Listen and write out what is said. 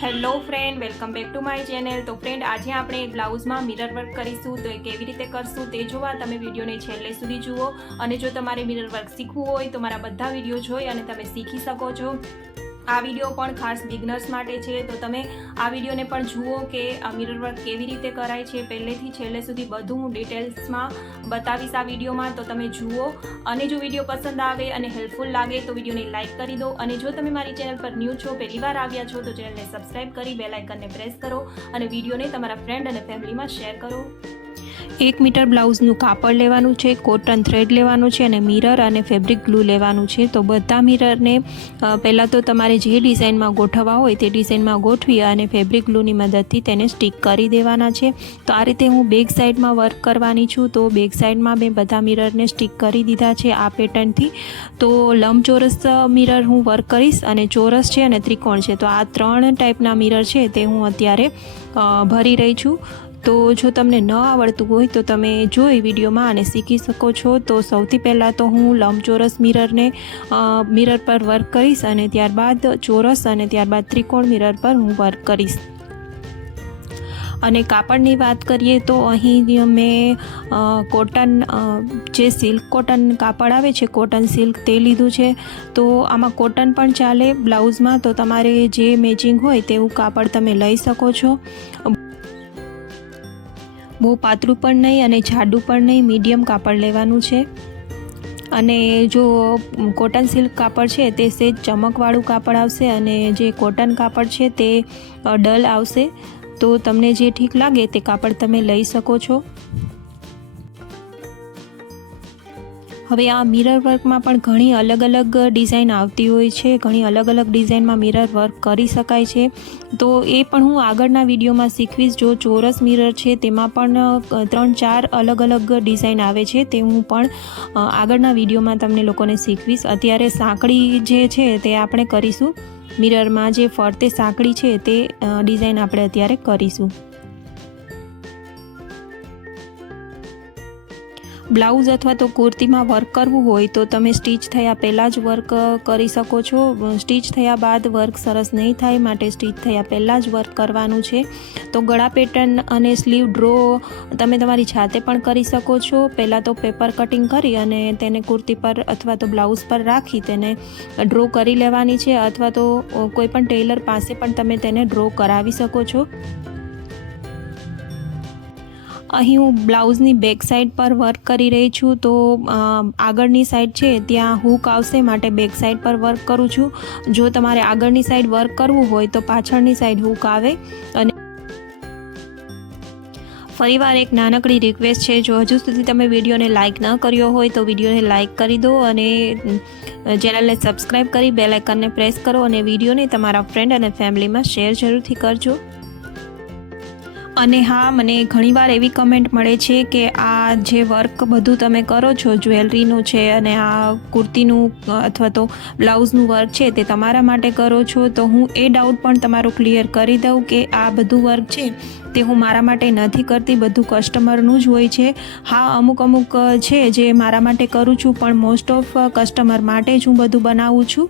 Hello friend, welcome back to my channel. તો friend, આજે આપણે એક બ્લાઉઝમાં મિરર વર્ક કરીશું। તો એ કેવી રીતે કરશું તે જોવા તમે વિડીયોને છેલ્લે સુધી જુઓ। અને જો તમારે મિરર વર્ક શીખવું હોય તો મારા બધા વિડીયો જોઈ અને તમે શીખી શકો છો। આ વિડીયો પણ ખાસ બિગનર્સ માટે છે, તો તમે આ વિડીયોને પણ જુઓ કે આ મિરર વર્ક કેવી રીતે કરાય છે। પહેલેથી છેલ્લે સુધી બધું હું ડિટેલ્સમાં બતાવીશ આ વિડીયોમાં, તો તમે જુઓ। અને જો વિડીયો પસંદ આવે અને હેલ્પફુલ લાગે તો વિડીયોને લાઇક કરી દો। અને જો તમે મારી ચેનલ પર ન્યૂ છો, પહેલી વાર આવ્યા છો, તો ચેનલને સબસ્ક્રાઈબ કરી બેલ આઇકનને પ્રેસ કરો અને વિડીયોને તમારા ફ્રેન્ડ અને ફેમિલીમાં શેર કરો। 1 મીટર બ્લાઉઝનું કાપડ લેવાનું છે, કોટન થ્રેડ લેવાનું છે અને મિરર અને ફેબ્રિક ગ્લુ લેવાનું છે। તો બધા મિરરને પહેલાં તો તમારે જે ડિઝાઇનમાં ગોઠવવા હોય તે ડિઝાઇનમાં ગોઠવી અને ફેબ્રિક ગ્લુની મદદથી તેને સ્ટિક કરી દેવાના છે। તો આ રીતે હું બેક સાઈડમાં વર્ક કરવાની છું। તો બેક સાઈડમાં મેં બધા મિરરને સ્ટિક કરી દીધા છે આ પેટર્નથી। તો લંબચોરસ મિરર હું વર્ક કરીશ અને ચોરસ છે અને ત્રિકોણ છે। તો આ 3 ટાઈપના મિરર છે તે હું અત્યારે ભરી રહી છું। તો જો તમને ન આવડતું હોય તો તમે જોઈ વિડીયોમાં અને શીખી શકો છો। તો સૌથી પહેલાં તો હું લંબચોરસ મિરર પર વર્ક કરીશ અને ત્યારબાદ ચોરસ અને ત્યારબાદ ત્રિકોણ મિરર પર હું વર્ક કરીશ। અને કાપડની વાત કરીએ તો અહીં મેં કોટન જે સિલ્ક કોટન કાપડ આવે છે, કોટન સિલ્ક, તે લીધું છે। તો આમાં કોટન પણ ચાલે બ્લાઉઝમાં, તો તમારે જે મેચિંગ હોય તેવું કાપડ તમે લઈ શકો છો। બહુ પાતળું પણ નહીં અને જાડું પણ નહીં, મીડિયમ કાપડ લેવાનું છે। અને જો કોટન સિલ્ક કાપડ છે તે સેજ ચમકવાળું કાપડ આવશે અને જે કોટન કાપડ છે તે ડલ આવશે। તો તમને જે ઠીક લાગે તે કાપડ તમે લઈ શકો છો। હવે આ મિરર વર્કમાં પણ ઘણી અલગ અલગ ડિઝાઇન આવતી હોય છે, ઘણી અલગ અલગ ડિઝાઇનમાં મિરર વર્ક કરી શકાય છે। તો એ પણ હું આગળના વિડીયોમાં શીખવીશ। જો ચોરસ મિરર છે તેમાં પણ 3-4 અલગ અલગ ડિઝાઇન આવે છે, તે હું પણ આગળના વિડીયોમાં તમને લોકોને શીખવીશ। અત્યારે સાંકળી જે છે તે આપણે કરીશું, મિરરમાં જે ફરતે સાંકળી છે તે ડિઝાઇન આપણે અત્યારે કરીશું। બ્લાઉઝ અથવા તો કુર્તીમાં વર્ક કરવું હોય તો તમે સ્ટીચ થયા પહેલાં જ વર્ક કરી શકો છો। સ્ટીચ થયા બાદ વર્ક સરસ નહીં થાય, માટે સ્ટીચ થયા પહેલાં જ વર્ક કરવાનું છે। તો ગળા પેટર્ન અને સ્લીવ ડ્રો તમે તમારી જાતે પણ કરી શકો છો। પહેલાં તો પેપર કટિંગ કરી અને તેને કુર્તી પર અથવા તો બ્લાઉઝ પર રાખી તેને ડ્રો કરી લેવાની છે, અથવા તો કોઈ પણ ટેલર પાસે પણ તમે તેને ડ્રો કરાવી શકો છો। અહીં હું બ્લાઉઝની બેક સાઈડ પર વર્ક કરી રહી છું। તો આગળની સાઈડ છે ત્યાં હૂક આવશે, માટે બેક સાઈડ પર વર્ક કરું છું। જો તમારે આગળની સાઈડ વર્ક કરવું હોય તો પાછળની સાઈડ હૂક આવે। અને ફરીવાર એક નાનકડી રિક્વેસ્ટ છે, જો હજુ સુધી તમે વિડીયોને લાઇક ન કર્યો હોય તો વિડીયોને લાઇક કરી દો અને ચેનલને સબસ્ક્રાઈબ કરી બેલ આઇકનને પ્રેસ કરો અને વિડીયોને તમારા ફ્રેન્ડ અને ફેમિલીમાં શેર જરૂરથી કરજો। અને હા, મને ઘણીવાર એવી કમેન્ટ મળે છે કે આ જે વર્ક બધું તમે કરો છો, જ્વેલરીનું છે અને આ કુર્તીનું અથવા તો બ્લાઉઝનું વર્ક છે તે તમારા માટે કરો છો। તો હું એ ડાઉટ પણ તમારો ક્લિયર કરી દઉં કે આ બધું વર્ક છે તે હું મારા માટે નથી કરતી, બધું કસ્ટમરનું જ હોય છે। હા, અમુક છે જે મારા માટે કરું છું, પણ મોસ્ટ ઓફ કસ્ટમર માટે જ હું બધું બનાવું છું।